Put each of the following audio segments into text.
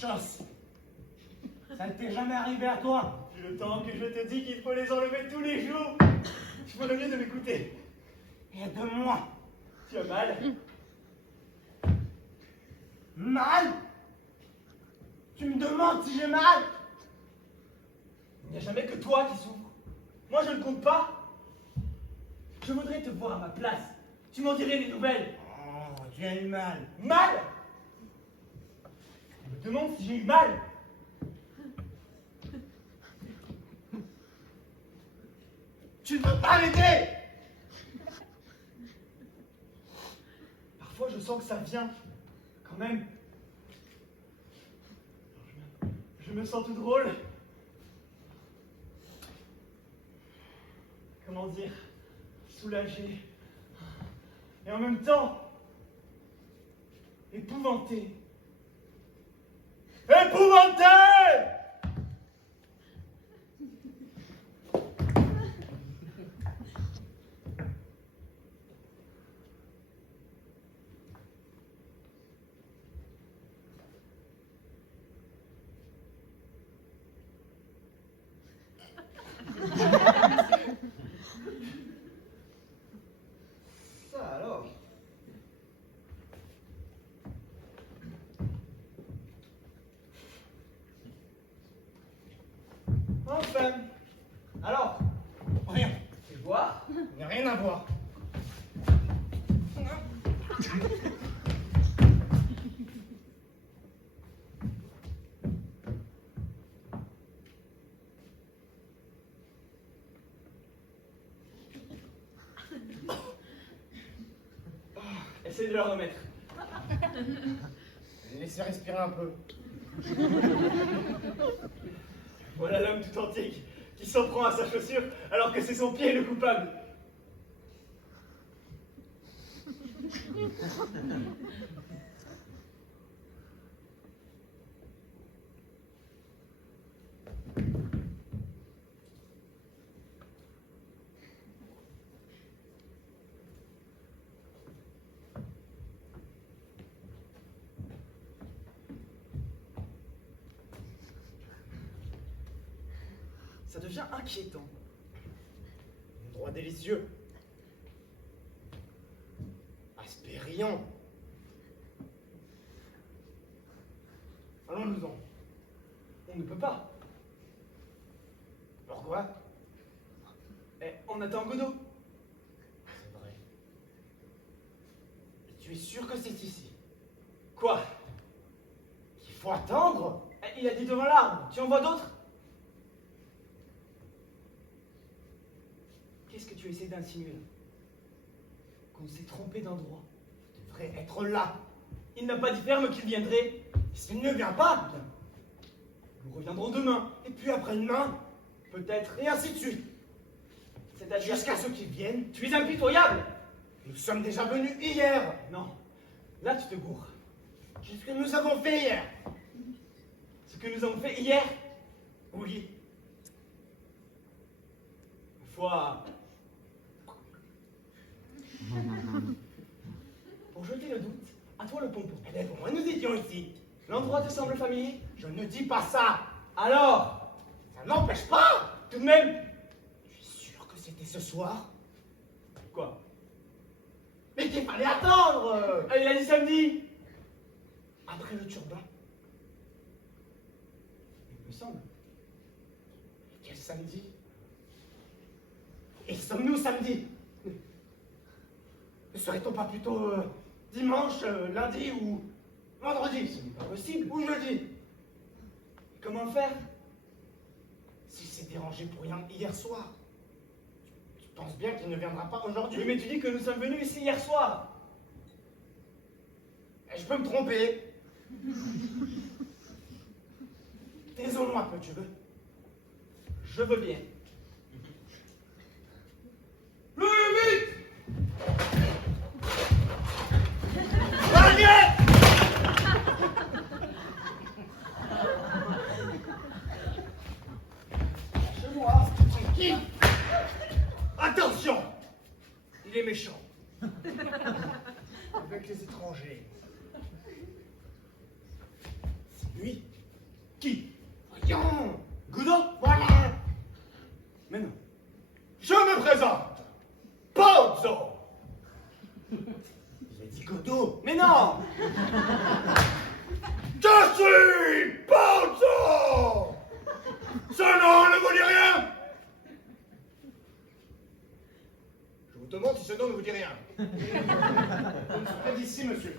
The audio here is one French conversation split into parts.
chosses. Ça ne t'est jamais arrivé à toi? Depuis le temps que je te dis qu'il faut les enlever tous les jours, tu ferais mieux de m'écouter. Aide-moi. Tu as mal? Mal? Tu me demandes si j'ai mal? Il n'y a jamais que toi qui souffres. Moi, je ne compte pas. Je voudrais te voir à ma place. Tu m'en dirais des nouvelles. Oh, tu as eu mal. Mal? Je me demande si j'ai eu mal. Tu ne veux pas m'aider? Parfois, je sens que ça vient. Quand même. Je me sens tout drôle. Comment dire? Soulagé. Et en même temps, épouvanté. Épouvanté! Ça alors. Enfin. Alors, Rien. tu vois? Il n'y a rien à voir. Essaye de la remettre. Laissez respirer un peu. Voilà l'homme tout entier qui s'en prend à sa chaussure alors que c'est son pied le coupable. Ça devient inquiétant. Endroit délicieux. Aspect riant. Allons-nous-en. On ne peut pas. Pourquoi? Eh, on attend Godot. C'est vrai. Et tu es sûr que c'est ici? Quoi? Qu'il faut attendre? Eh, il a dit devant l'arbre. Tu en vois d'autres? Qu'est-ce que tu essaies d'insinuer? Qu'on s'est trompé d'endroit. Tu devrais être là. Il n'a pas dit ferme qu'il viendrait. S'il ne vient pas, bien. Nous reviendrons demain. Et puis après-demain, Peut-être. et ainsi de suite. C'est-à-dire Jusqu'à ce qu'ils viennent. Tu es impitoyable. Nous sommes déjà venus hier. Non. Là, tu te gourres. Qu'est-ce que nous avons fait hier? Ce que nous avons fait hier, Oui. foi. Pour jeter le doute, à toi le pompon. Eh bien, comment nous étions ici? L'endroit te semble familier? Je ne dis pas ça. Alors, Ça n'empêche pas. tout de même. Tu es sûr que c'était ce soir? Quoi? Mais qu'il fallait attendre. Ah, il a dit samedi. Après le turbin. Il me semble. Quel samedi? Et sommes-nous samedi? Ne serait-on pas plutôt dimanche, lundi ou vendredi? Ce n'est pas possible. Ou jeudi? Comment faire? Si c'est dérangé pour rien hier soir, tu penses bien qu'il ne viendra pas aujourd'hui? Oui, mais tu dis que nous sommes venus ici hier soir. Et je peux me tromper. Taisons-nous un peu, tu veux? Je veux bien. Le vite! Chez moi. Tranquille! Attention! Il est méchant. Avec les étrangers. C'est lui. Qui? Voyons. Godot? Voilà. Mais non. Je me présente. Pozzo. J'ai dit Godot. Mais non! Je suis Pozzo. Ce nom ne vous dit rien? Je vous demande si ce nom ne vous dit rien. Je ne suis pas d'ici, monsieur.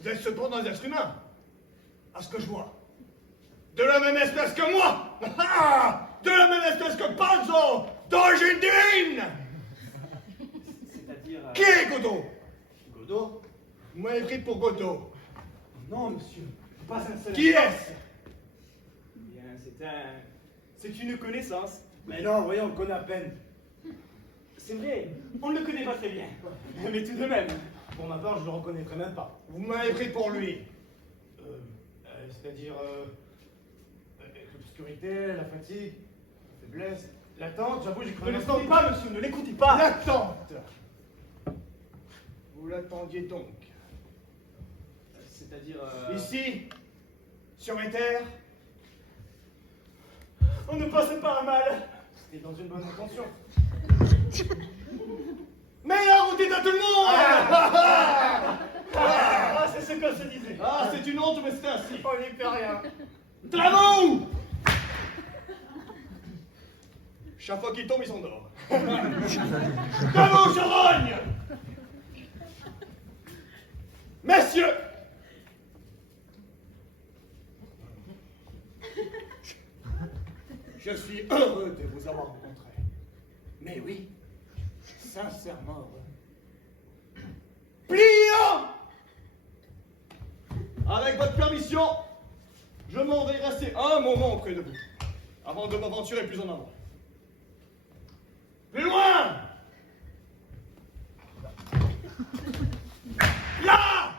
Vous êtes cependant un être humain, à ce que je vois. De la même espèce que moi. De la même espèce que Pozzo, d'origine divine. C'est-à-dire... Qui est Godot? Godot? Vous m'avez pris pour Godot. Non, monsieur. Pas un seul. Qui est-ce? Bien, c'est une connaissance. Mais non, voyons, on le connaît à peine. C'est vrai, on ne le connaît pas très bien. Mais tout de même. Pour ma part, je le reconnaîtrai même pas. Vous m'avez pris pour lui. C'est-à-dire l'obscurité, la fatigue, la faiblesse, l'attente, j'avoue, j'ai cru Ne un l'écoutez instant- pas, monsieur, ne l'écoutez pas. L'attente. Vous l'attendiez donc. C'est-à-dire... Ici, sur mes terres, On ne passe pas un mal. C'était dans une bonne intention. mais la route est à tout le monde. Ah, c'est ce qu'on se disait. Ah, c'est une honte, mais c'est ainsi. On n'y peut rien. Dramou! Chaque fois qu'il tombe, ils s'endort. Dramou, charogne! Messieurs! Je suis heureux de vous avoir rencontré. Mais oui, sincèrement heureux. Pliant! Avec votre permission, je m'en vais rester un moment auprès de vous, avant de m'aventurer plus en avant. Plus loin! Là!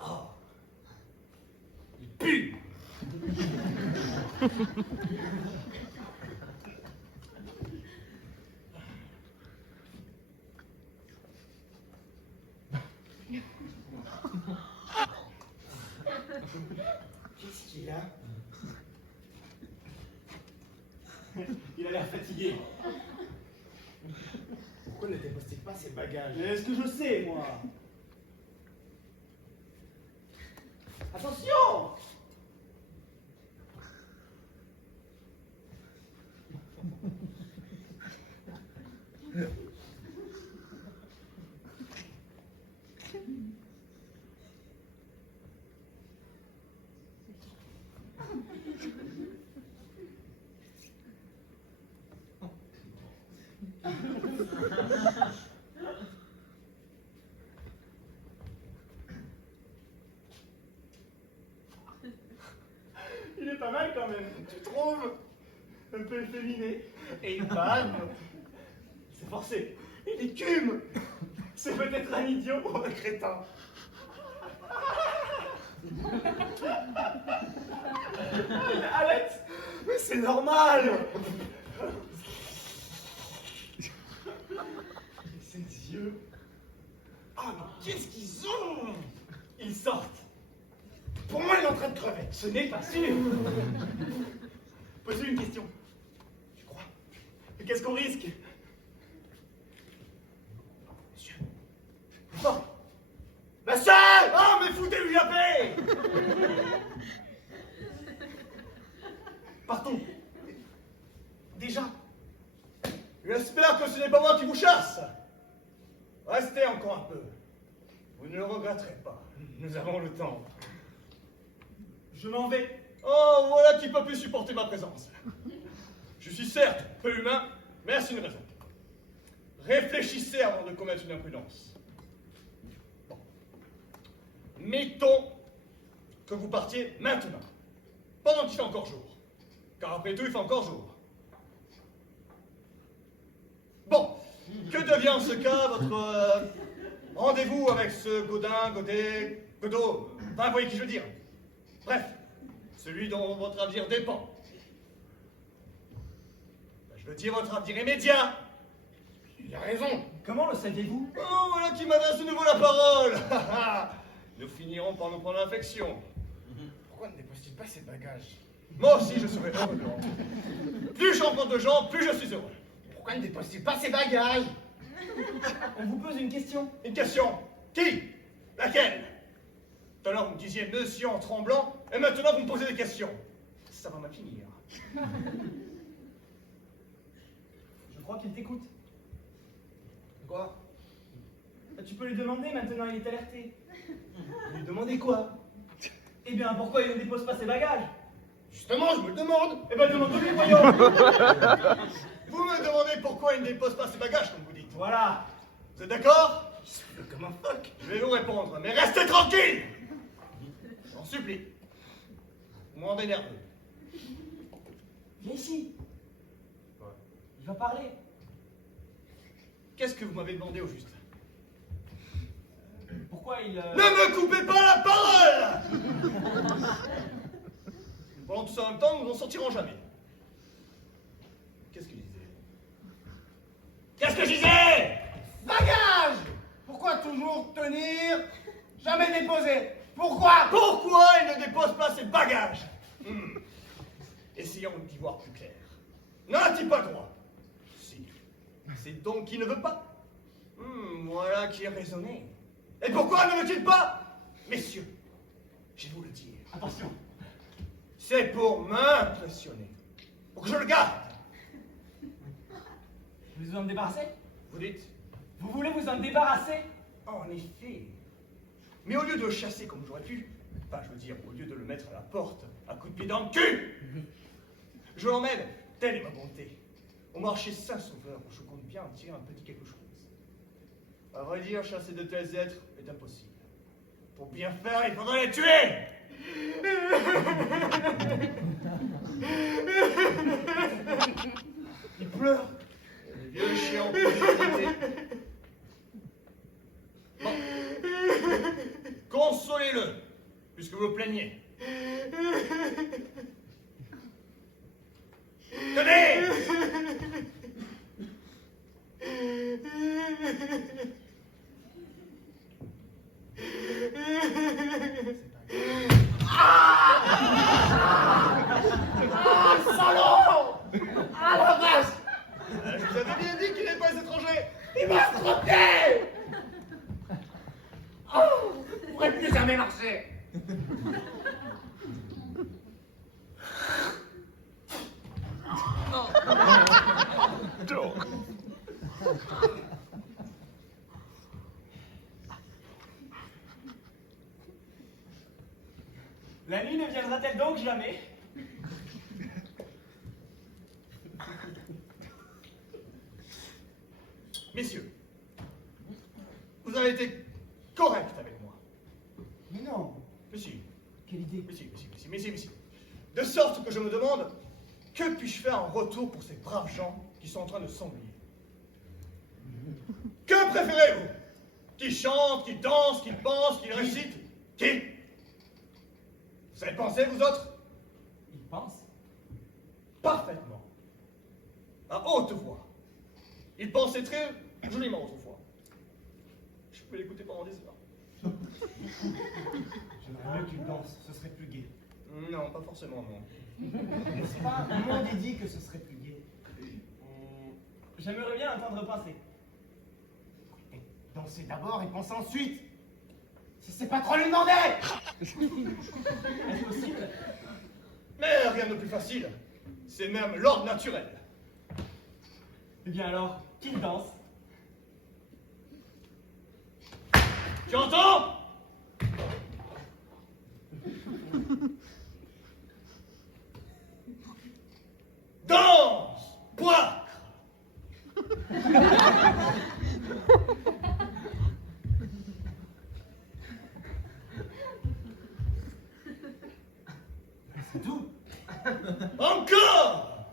Oh. Il pue! Qu'est-ce qu'il a? Il a l'air fatigué. Pourquoi ne dépose-t-il pas ses bagages? Est-ce que je sais, moi? Attention! Il est pas mal quand même. Tu trouves? Un peu efféminé. Et une panne? C'est forcé. Il écume! C'est peut-être un idiot. Oh, le crétin! Alex! Mais c'est normal! Ses yeux. Ah, mais qu'est-ce qu'ils ont? Ils sortent. Pour moi, il est en train de crever. Ce n'est pas sûr. Posez une question. Tu crois? Mais qu'est-ce qu'on risque? Monsieur? Oh, Monsieur! Oh, mais foutez-lui la paix! partons. Déjà? J'espère que ce n'est pas moi qui vous chasse. Restez encore un peu. Vous ne le regretterez pas. Nous avons le temps. Je m'en vais. Oh, voilà qui peut plus supporter ma présence. Je suis certes peu humain, mais c'est une raison. Réfléchissez avant de commettre une imprudence. Bon. Mettons que vous partiez maintenant, pendant qu'il fait encore jour. Car après tout, il fait encore jour. Bon, que devient en ce cas votre rendez-vous avec ce Godot, enfin, vous voyez qui je veux dire. Bref, celui dont votre avenir dépend. Je veux dire votre avenir immédiat. Il a raison. Comment le saviez-vous? Oh, voilà qui m'adresse de nouveau la parole. Nous finirons par nous prendre l'infection. Pourquoi ne dépose-t-il pas ses bagages? Moi aussi, je serai heureux de rentrer. Plus j'en prends de gens, plus je suis heureux. Pourquoi ne dépose-t-il pas ses bagages? On vous pose une question. Une question. Qui? Laquelle? Tout à l'heure, vous me disiez monsieur en tremblant, et maintenant, vous me posez des questions. Ça va mal finir. Je crois qu'il t'écoute. Quoi? Tu peux lui demander, maintenant il est alerté. Lui demander quoi? Eh bien, pourquoi il ne dépose pas ses bagages? Justement, je me le demande. Eh bien, demande-lui, voyons. Vous me demandez pourquoi il ne dépose pas ses bagages, comme vous dites. Voilà. Vous êtes d'accord? Comme un phoque. Je vais vous répondre, mais restez tranquille. J'en supplie. Vous me rendez nerveux. Viens ici. Ouais. Il va parler. Qu'est-ce que vous m'avez demandé au juste? Pourquoi il... Ne me coupez pas la parole! Pendant tout ça en même temps, nous n'en sortirons jamais. Qu'est-ce que je disais? Qu'est-ce que je disais? Bagages! Pourquoi toujours tenir? Jamais déposer? Pourquoi? Pourquoi il ne dépose pas ses bagages? Essayons d'y voir plus clair. N'a-t-il pas le droit? Si. C'est donc qu'il ne veut pas? Voilà qui est raisonné. Et pourquoi ne veut-il pas? Messieurs, je vais vous le dire. Attention. C'est pour m'impressionner. Pour que je le garde. Vous voulez vous en débarrasser? Vous dites? Vous voulez vous en débarrasser? En effet. Mais au lieu de le chasser comme j'aurais pu, enfin je veux dire, au lieu de le mettre à la porte, à coups de pied dans le cul, je l'emmène, telle est ma bonté, au marché Saint-Sauveur où je compte bien en tirer un petit quelque chose. À vrai dire, chasser de tels êtres est impossible. Pour bien faire, il faudrait les tuer! Il pleure. Le vieux chien en possibilité. Bon. Consolez-le, puisque vous le plaignez. Tenez! Salaud! Ah la vache! Je vous avais bien dit qu'il n'est pas étranger. Il m'a frotté! Oh! Je pourrais plus jamais marcher! La nuit ne viendra-t-elle donc jamais? Messieurs, vous avez été corrects avec moi. Mais non! Monsieur, Quelle idée? messieurs. De sorte que je me demande, que puis-je faire en retour pour ces braves gens qui sont en train de s'ennuyer? Que préférez-vous? Qui chante, qui danse, qui pense, qui récite? Qui? Vous avez pensé, vous autres? Il pense. Parfaitement. À haute voix. Il pensait très joliment autrefois. Je peux l'écouter pendant des heures. J'aimerais mieux qu'il danse, ce serait plus gai. Non, pas forcément, non. N'est-ce pas? Le monde est dit que ce serait plus gai. J'aimerais bien entendre penser. Et danser d'abord et penser ensuite. Si c'est pas trop lui demander! Est-ce possible? Mais rien de plus facile. C'est même l'ordre naturel. Eh bien alors, qu'il danse. Tu entends? Danse, poire. C'est tout? Encore.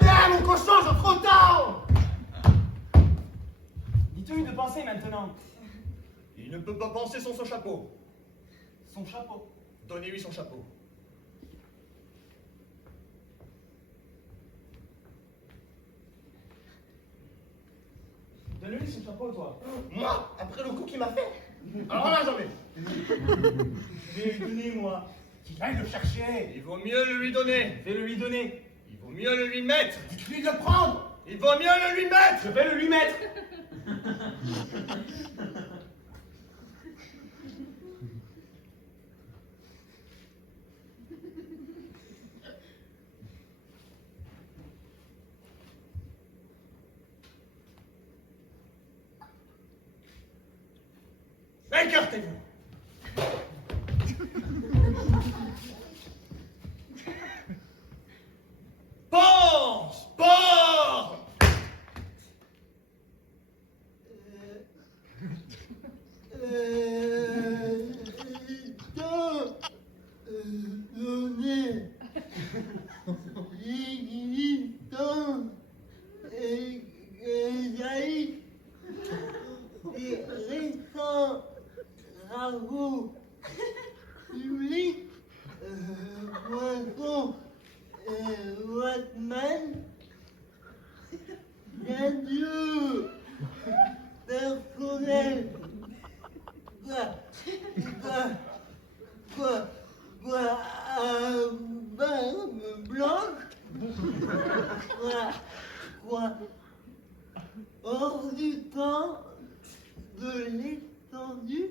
Viens, mon cochon, j'ai trop de temps! Dites-lui de penser maintenant. Il ne peut pas penser sans son chapeau. Son chapeau. Donnez-lui son chapeau. ce chapeau, toi? Moi, après le coup qu'il m'a fait. Alors là, jamais. Je vais lui donner, moi. Qu'il aille le chercher. Il vaut mieux le lui donner. Je vais le lui donner. Il vaut mieux le lui mettre. Dites-lui de le prendre. Il vaut mieux le lui mettre. Je vais le lui mettre. Écartez-vous. Pense, pense. Bravo, public, Poisson, Watman, Dieu, personnel, barbe blanche, hors du temps de l'étendue,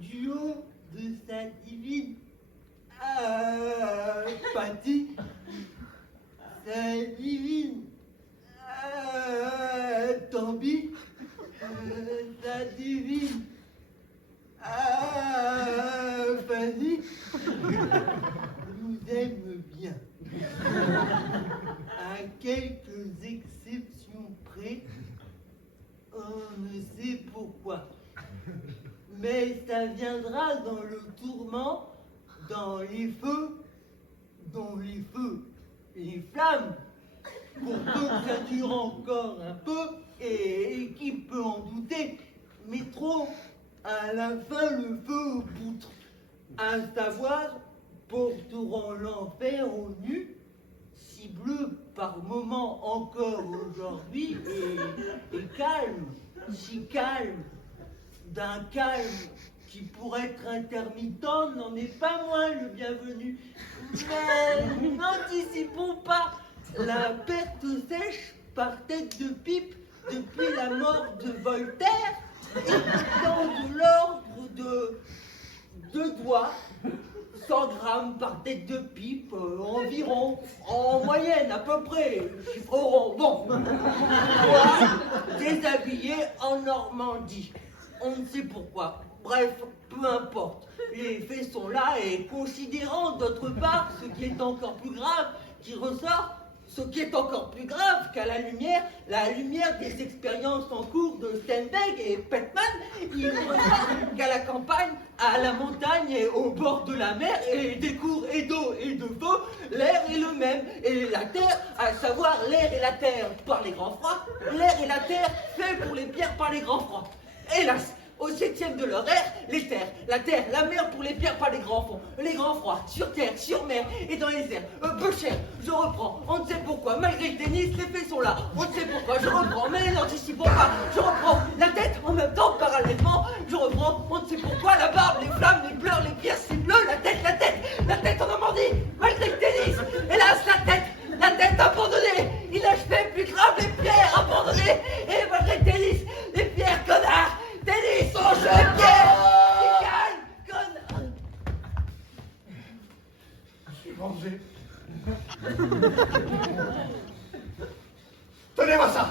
du haut de sa divine apathie, sa divine tambie, sa divine apathie, nous aime bien. À quelques exceptions près, on ne sait pourquoi. Mais ça viendra dans le tourment, dans les feux, les flammes, pour peu que ça dure encore un peu, et qui peut en douter, mais trop, à la fin le feu aux poutres, à savoir, porteront l'enfer au nu, si bleu par moment encore aujourd'hui, et calme, si calme, d'un calme qui pour être intermittent n'en est pas moins le bienvenu. Mais n'anticipons pas la perte sèche par tête de pipe depuis la mort de Voltaire, étant de l'ordre de 2 doigts, 100 grammes par tête de pipe, environ, en moyenne à peu près, chiffreront. Bon, moi, déshabillé en Normandie. On ne sait pourquoi. Bref, peu importe. Les faits sont là et considérant d'autre part ce qui est encore plus grave qui ressort, ce qui est encore plus grave qu'à la lumière des expériences en cours de Steinbeck et Petman, il ressort qu'à la campagne, à la montagne et au bord de la mer et des cours et d'eau et de feu, l'air est le même. Et la terre, à savoir l'air et la terre par les grands froids, l'air et la terre fait pour les pierres par les grands froids. Hélas, au 7e de leur ère, les terres, la terre, la mer pour les pierres par les grands fonds, les grands froids, sur terre, sur mer et dans les airs. Peu cher, je reprends, on ne sait pourquoi, malgré le tennis, les faits sont là, on ne sait pourquoi, je reprends, mais n'anticipons pas, je reprends la tête en même temps, parallèlement, je reprends, on ne sait pourquoi, la barbe, les flammes, les pleurs, les pierres, c'est bleu, la tête en Normandie, malgré le tennis, hélas, la tête abandonnée, il achetait plus grave les pierres abandonnées, et malgré le tennis, les pierres, connard. Tennis, son jeu, pierre! Calme, connard! Je suis vengé. Tenez-moi ça.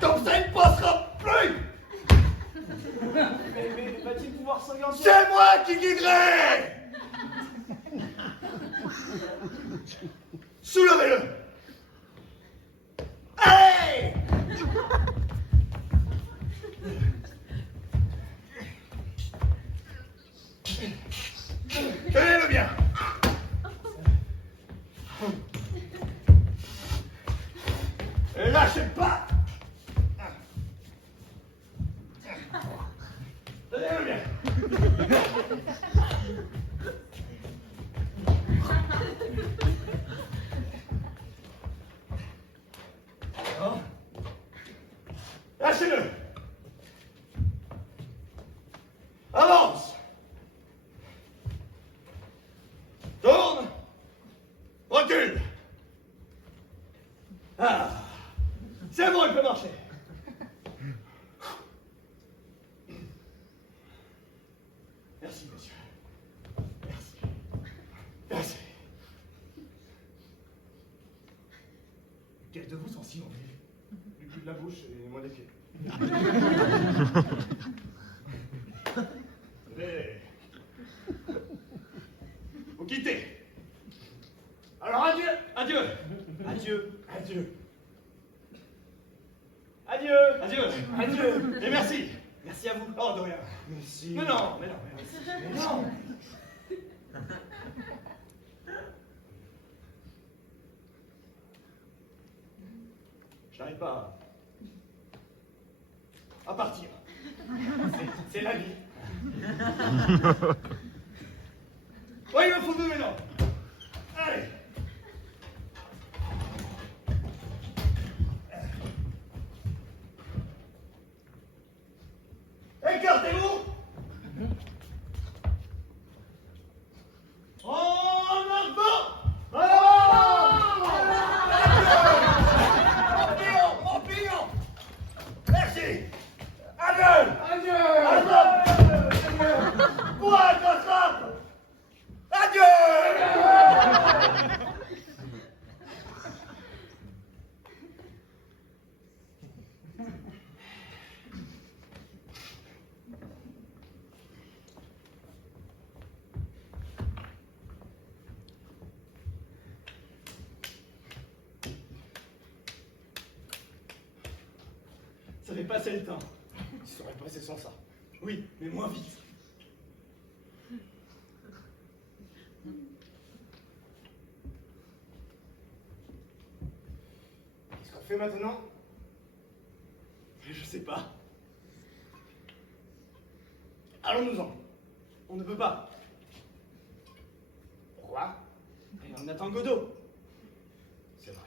Comme ça, il ne passera plus. Mais va-t-il pouvoir s'orienter? C'est moi qui guiderai. Soulevez-le. Allez! Tenez-le bien. Et lâchez pas. Tenez-le bien. Merci, monsieur. Merci. Merci. Quels de vous sont si mauvais? Du cul de la bouche et moi des pieds. Allez. Vous quittez. Alors adieu. Adieu. Adieu. Adieu. Adieu. Adieu. Adieu. Et merci. Merci à vous. Oh, de rien. Merci. Mais non, mais non, mais non. Mais non. Je n'arrive pas à partir. C'est la vie. Oui, il me faut deux maintenant. Allez. Écartez-vous. En avant. En avant. Mon pion. Merci. Adieu. Adieu. Adieu. Bois, Gossard. Adieu. Ça fait passer le temps. Il serait passé sans ça. Oui, mais moins vite. Qu'est-ce qu'on fait maintenant? Je sais pas. Allons-nous-en. On ne peut pas. Pourquoi? Et on attend Godot. C'est vrai.